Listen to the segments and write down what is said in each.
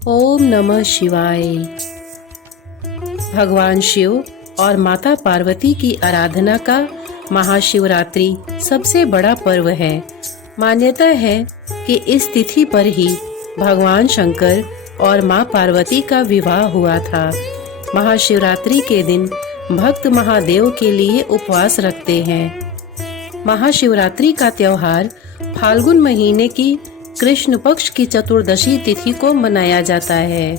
ओम नमः शिवाय। भगवान शिव और माता पार्वती की आराधना का महाशिवरात्रि सबसे बड़ा पर्व है। मान्यता है कि इस तिथि पर ही भगवान शंकर और मां पार्वती का विवाह हुआ था। महाशिवरात्रि के दिन भक्त महादेव के लिए उपवास रखते हैं। महाशिवरात्रि का त्योहार फाल्गुन महीने की कृष्ण पक्ष की चतुर्दशी तिथि को मनाया जाता है।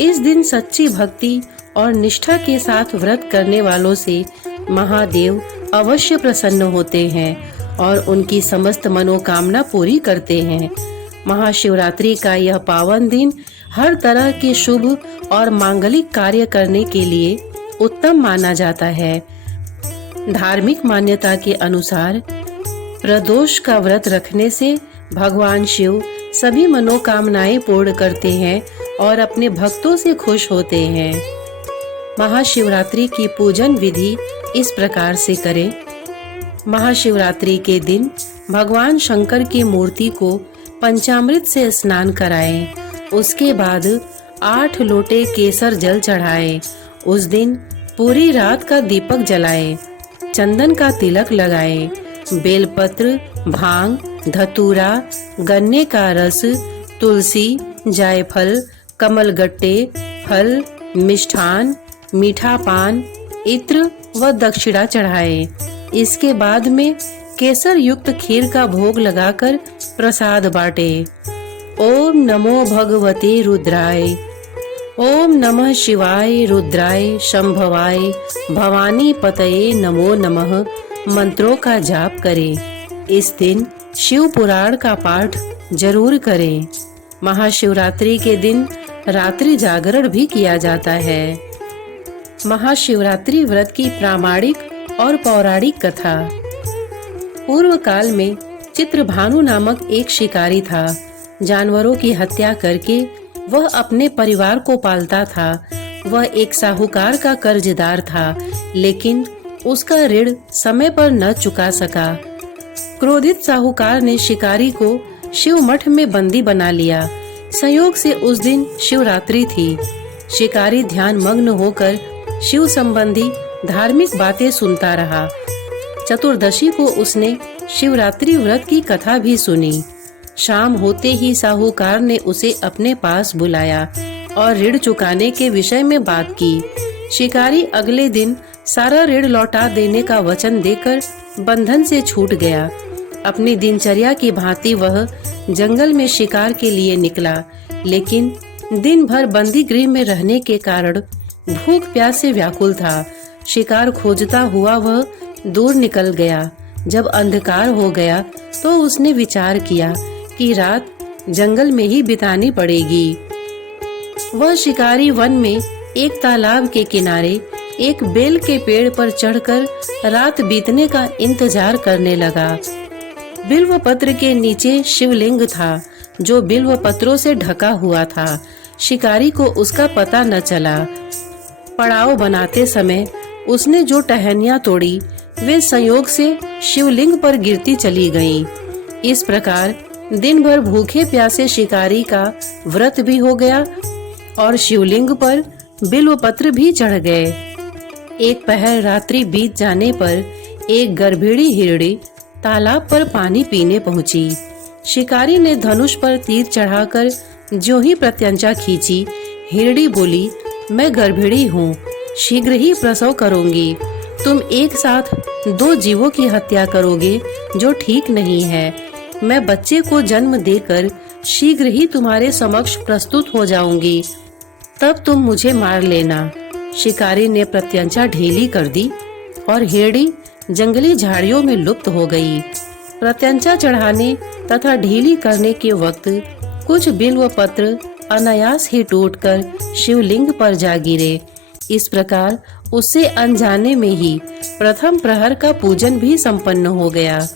इस दिन सच्ची भक्ति और निष्ठा के साथ व्रत करने वालों से महादेव अवश्य प्रसन्न होते हैं और उनकी समस्त मनोकामना पूरी करते हैं। महाशिवरात्रि का यह पावन दिन हर तरह के शुभ और मांगलिक कार्य करने के लिए उत्तम माना जाता है। धार्मिक मान्यता के अनुसार प्रदोष का व्रत रखने से भगवान शिव सभी मनोकामनाएं पूर्ण करते हैं और अपने भक्तों से खुश होते हैं। महाशिवरात्रि की पूजन विधि इस प्रकार से करें। महाशिवरात्रि के दिन भगवान शंकर की मूर्ति को पंचामृत से स्नान कराएं। उसके बाद 8 लोटे केसर जल चढ़ाएं। उस दिन पूरी रात का दीपक जलाएं, चंदन का तिलक लगाएं, बेलपत्र, भांग, धतूरा, गन्ने का रस, तुलसी, जायफल, कमलगट्टे, फल, मिष्ठान, मीठा पान, इत्र व दक्षिणा चढ़ाएं। इसके बाद में केसर युक्त खीर का भोग लगाकर प्रसाद बांटे। ओम नमो भगवते रुद्राय, ओम नमः शिवाय, रुद्राय, शंभवाय, भवानी पतये नमो नमः मंत्रों का जाप करें। इस दिन शिव पुराण का पाठ जरूर करें। महाशिवरात्रि के दिन रात्रि जागरण भी किया जाता है। महाशिवरात्रि व्रत की प्रामाणिक और पौराणिक कथा। पूर्व काल में चित्रभानु नामक एक शिकारी था। जानवरों की हत्या करके वह अपने परिवार को पालता था। वह एक साहूकार का कर्जदार था, लेकिन उसका ऋण समय पर न चुका सका। क्रोधित साहूकार ने शिकारी को शिव मठ में बंदी बना लिया। संयोग से उस दिन शिवरात्रि थी। शिकारी ध्यान मग्न होकर शिव संबंधी धार्मिक बातें सुनता रहा। चतुर्दशी को उसने शिवरात्रि व्रत की कथा भी सुनी। शाम होते ही साहूकार ने उसे अपने पास बुलाया और ऋण चुकाने के विषय में बात की। शिकारी अगले दिन सारा ऋण लौटा देने का वचन देकर बंधन से छूट गया। अपनी दिनचर्या की भांति वह जंगल में शिकार के लिए निकला, लेकिन दिन भर बंदी गृह में रहने के कारण भूख प्यास से व्याकुल था। शिकार खोजता हुआ वह दूर निकल गया। जब अंधकार हो गया तो उसने विचार किया कि रात जंगल में ही बितानी पड़ेगी। वह शिकारी वन में एक तालाब के किनारे एक बेल के पेड़ पर चढ़कर रात बीतने का इंतजार करने लगा। बिल्व पत्र के नीचे शिवलिंग था, जो बिल्व पत्रों से ढका हुआ था। शिकारी को उसका पता न चला। पड़ाव बनाते समय उसने जो टहनियां तोड़ी वे संयोग से शिवलिंग पर गिरती चली गईं। इस प्रकार दिन भर भूखे प्यासे शिकारी का व्रत भी हो गया और शिवलिंग पर बिल्व पत्र भी चढ़ गए। एक पहर रात्रि बीत जाने पर एक गर्भिणी हिरणी तालाब पर पानी पीने पहुंची। शिकारी ने धनुष पर तीर चढ़ाकर जो ही प्रत्यंचा खींची, हिरणी बोली, मैं गर्भिणी हूँ, शीघ्र ही प्रसव करूंगी। तुम एक साथ 2 जीवों की हत्या करोगे, जो ठीक नहीं है। मैं बच्चे को जन्म देकर शीघ्र ही तुम्हारे समक्ष प्रस्तुत हो जाऊंगी, तब तुम मुझे मार लेना। शिकारी ने प्रत्यंचा ढीली कर दी और हिरणी जंगली झाड़ियों में लुप्त हो गई। प्रत्यंचा चढ़ाने तथा ढीली करने के वक्त कुछ बिल्व पत्र अनायास ही टूटकर शिवलिंग पर जा गिरे। इस प्रकार उससे अनजाने में ही प्रथम प्रहर का पूजन भी संपन्न हो गया।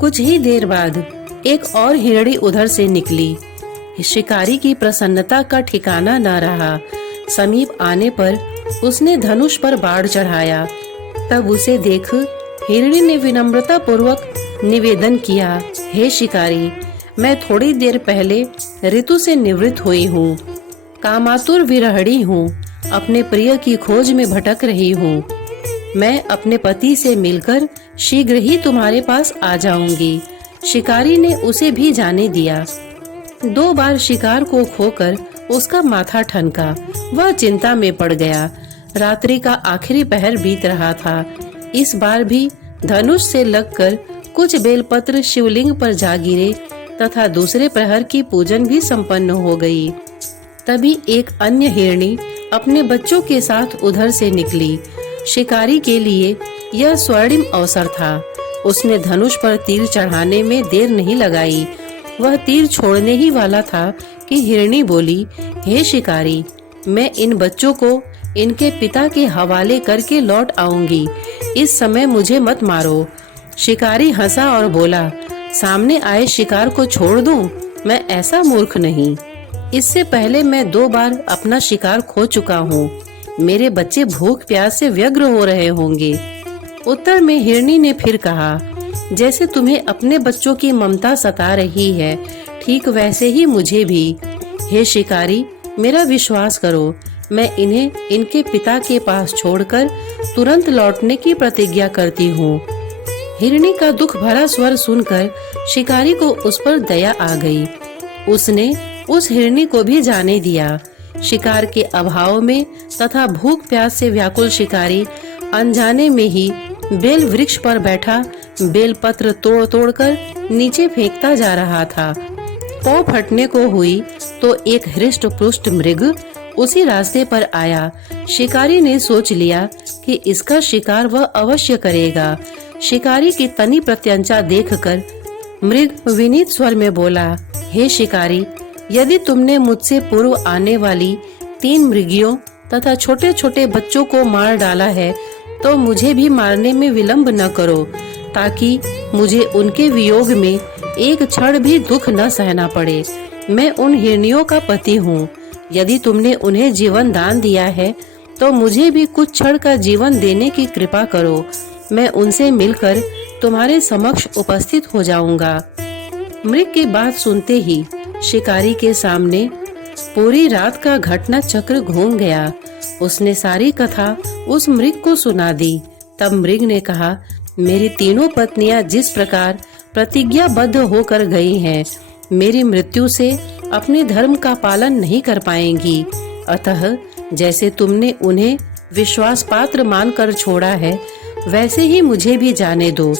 कुछ ही देर बाद एक और हिरणी उधर से निकली। शिकारी की प्रसन्नता का ठिकाना न रहा। समीप आने पर उसने धनुष पर बाढ़ चढ़ाया। तब उसे देख हिरणी ने विनम्रता पूर्वक निवेदन किया, हे शिकारी, मैं थोड़ी देर पहले ऋतु से निवृत्त हुई हूँ। कामातुर विरहणी हूँ, अपने प्रिय की खोज में भटक रही हूँ। मैं अपने पति से मिलकर शीघ्र ही तुम्हारे पास आ जाऊंगी। शिकारी ने उसे भी जाने दिया। 2 बार शिकार को खोकर उसका माथा ठनका। वह चिंता में पड़ गया। रात्रि का आखिरी पहर बीत रहा था। इस बार भी धनुष से लगकर कुछ बेलपत्र शिवलिंग पर जा गिरे तथा दूसरे प्रहर की पूजन भी संपन्न हो गई। तभी एक अन्य हिरणी अपने बच्चों के साथ उधर से निकली। शिकारी के लिए यह स्वर्णिम अवसर था। उसने धनुष पर तीर चढ़ाने में देर नहीं लगाई। वह तीर छोड़ने ही वाला था कि हिरणी बोली, हे शिकारी, मैं इन बच्चों को इनके पिता के हवाले करके लौट आऊंगी। इस समय मुझे मत मारो। शिकारी हंसा और बोला, सामने आए शिकार को छोड़ दूं? मैं ऐसा मूर्ख नहीं। इससे पहले मैं 2 बार अपना शिकार खो चुका हूँ। मेरे बच्चे भूख प्यास से व्यग्र हो रहे होंगे। उत्तर में हिरणी ने फिर कहा, जैसे तुम्हें अपने बच्चों की ममता सता रही है, ठीक वैसे ही मुझे भी। हे शिकारी, मेरा विश्वास करो, मैं इन्हें इनके पिता के पास छोड़कर तुरंत लौटने की प्रतिज्ञा करती हूँ। हिरणी का दुख भरा स्वर सुनकर शिकारी को उस पर दया आ गई। उसने उस हिरणी को भी जाने दिया। शिकार के अभाव में तथा भूख प्यास से व्याकुल शिकारी अनजाने में ही बेल वृक्ष पर बैठा बेलपत्र तोड़ तोड़कर नीचे फेंकता जा रहा था। पाँव फटने को हुई तो एक हृष्ट पुष्ट मृग उसी रास्ते पर आया। शिकारी ने सोच लिया कि इसका शिकार वह अवश्य करेगा। शिकारी की तनी प्रत्यंचा देखकर मृग विनीत स्वर में बोला, हे शिकारी, यदि तुमने मुझसे पूर्व आने वाली 3 मृगियों तथा छोटे छोटे बच्चों को मार डाला है तो मुझे भी मारने में विलंब न करो, ताकि मुझे उनके वियोग में एक क्षण भी दुख न सहना पड़े। मैं उन हिरनियों का पति हूँ। यदि तुमने उन्हें जीवन दान दिया है तो मुझे भी कुछ क्षण का जीवन देने की कृपा करो। मैं उनसे मिलकर तुम्हारे समक्ष उपस्थित हो जाऊंगा। मृग की बात सुनते ही शिकारी के सामने पूरी रात का घटना चक्र घूम गया। उसने सारी कथा उस मृग को सुना दी। तब मृग ने कहा, मेरी तीनों पत्नियां जिस प्रकार प्रतिज्ञाबद्ध होकर गई हैं, मेरी मृत्यु से अपने धर्म का पालन नहीं कर पाएंगी। अतः जैसे तुमने उन्हें विश्वास पात्र मानकर छोड़ा है, वैसे ही मुझे भी जाने दो।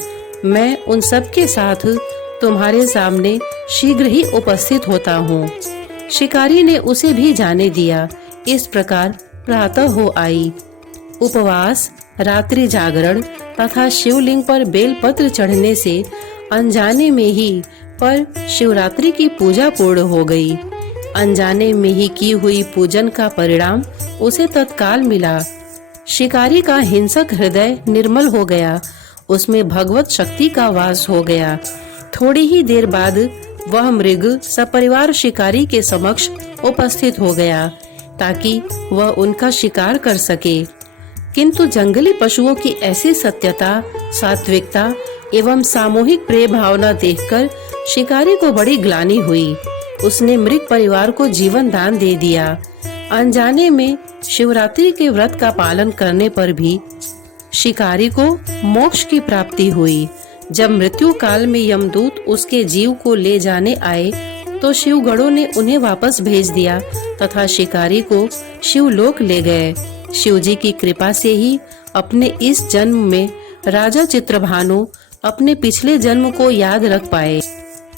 मैं उन सब के साथ तुम्हारे सामने शीघ्र ही उपस्थित होता हूँ। शिकारी ने उसे भी जाने दिया। इस प्रकार प्रातः हो आई। उपवास, रात्रि जागरण तथा शिवलिंग पर बेलपत्र चढ़ने से अनजाने में ही पर शिवरात्रि की पूजा पूर्ण हो गई। अनजाने में ही की हुई पूजन का परिणाम उसे तत्काल मिला। शिकारी का हिंसक हृदय निर्मल हो गया। उसमें भगवत शक्ति का वास हो गया। थोड़ी ही देर बाद वह मृग सपरिवार शिकारी के समक्ष उपस्थित हो गया ताकि वह उनका शिकार कर सके। किंतु जंगली पशुओं की ऐसी सत्यता, सात्विकता एवं सामूहिक प्रेम भावना देखकर शिकारी को बड़ी ग्लानि हुई। उसने मृग परिवार को जीवन दान दे दिया। अनजाने में शिवरात्रि के व्रत का पालन करने पर भी शिकारी को मोक्ष की प्राप्ति हुई। जब मृत्यु काल में यमदूत उसके जीव को ले जाने आए तो शिवगणों ने उन्हें वापस भेज दिया तथा शिकारी को शिवलोक ले गए। शिवजी की कृपा से ही अपने इस जन्म में राजा चित्रभानु अपने पिछले जन्म को याद रख पाए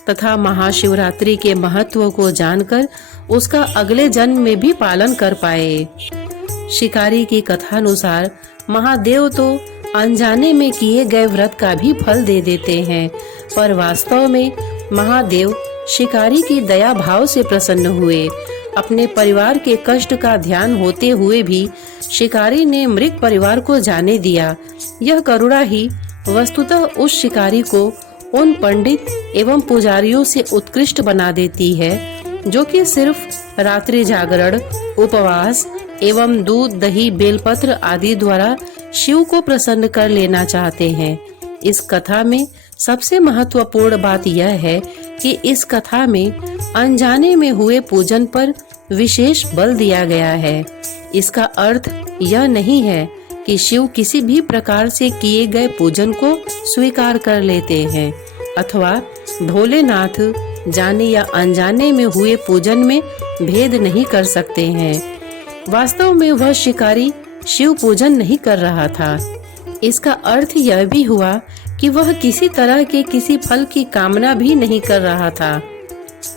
तथा महाशिवरात्रि के महत्व को जानकर उसका अगले जन्म में भी पालन कर पाए। शिकारी की कथानुसार महादेव तो अनजाने में किए गए व्रत का भी फल दे देते हैं, पर वास्तव में महादेव शिकारी की दया भाव से प्रसन्न हुए। अपने परिवार के कष्ट का ध्यान होते हुए भी शिकारी ने मृग परिवार को जाने दिया। यह करुणा ही वस्तुतः उस शिकारी को उन पंडित एवं पुजारियों से उत्कृष्ट बना देती है जो कि सिर्फ रात्रि जागरण, उपवास एवं दूध, दही, बेलपत्र आदि द्वारा शिव को प्रसन्न कर लेना चाहते हैं। इस कथा में सबसे महत्वपूर्ण बात यह है कि इस कथा में अनजाने में हुए पूजन पर विशेष बल दिया गया है। इसका अर्थ यह नहीं है कि शिव किसी भी प्रकार से किए गए पूजन को स्वीकार कर लेते हैं अथवा भोलेनाथ जाने या अनजाने में हुए पूजन में भेद नहीं कर सकते हैं। वास्तव में वह शिकारी शिव पूजन नहीं कर रहा था। इसका अर्थ यह भी हुआ कि वह किसी तरह के किसी फल की कामना भी नहीं कर रहा था।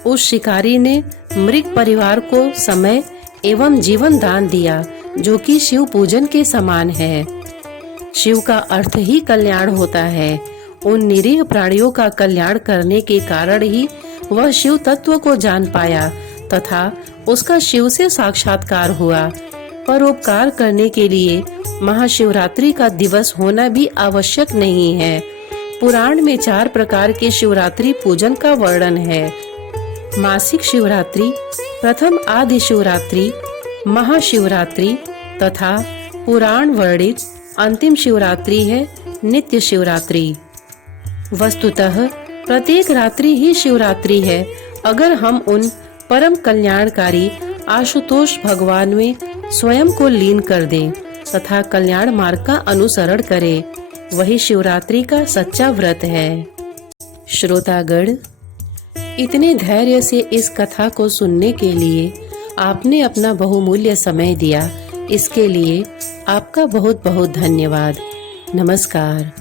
उस शिकारी ने मृग परिवार को समय एवं जीवन दान दिया, जो कि शिव पूजन के समान है। शिव का अर्थ ही कल्याण होता है। उन निरीह प्राणियों का कल्याण करने के कारण ही वह शिव तत्व को जान पाया तथा उसका शिव से साक्षात्कार हुआ। परोपकार करने के लिए महाशिवरात्रि का दिवस होना भी आवश्यक नहीं है। पुराण में 4 प्रकार के शिवरात्रि पूजन का वर्णन है। मासिक शिवरात्रि, प्रथम आदि शिवरात्रि, महाशिवरात्रि तथा पुराण वर्णित अंतिम शिवरात्रि है नित्य शिवरात्रि। वस्तुतः प्रत्येक रात्रि ही शिवरात्रि है अगर हम उन परम कल्याणकारी आशुतोष भगवान में स्वयं को लीन कर दें तथा कल्याण मार्ग का अनुसरण करें। वही शिवरात्रि का सच्चा व्रत है। श्रोतागण, इतने धैर्य से इस कथा को सुनने के लिए आपने अपना बहुमूल्य समय दिया। इसके लिए आपका बहुत बहुत धन्यवाद। नमस्कार।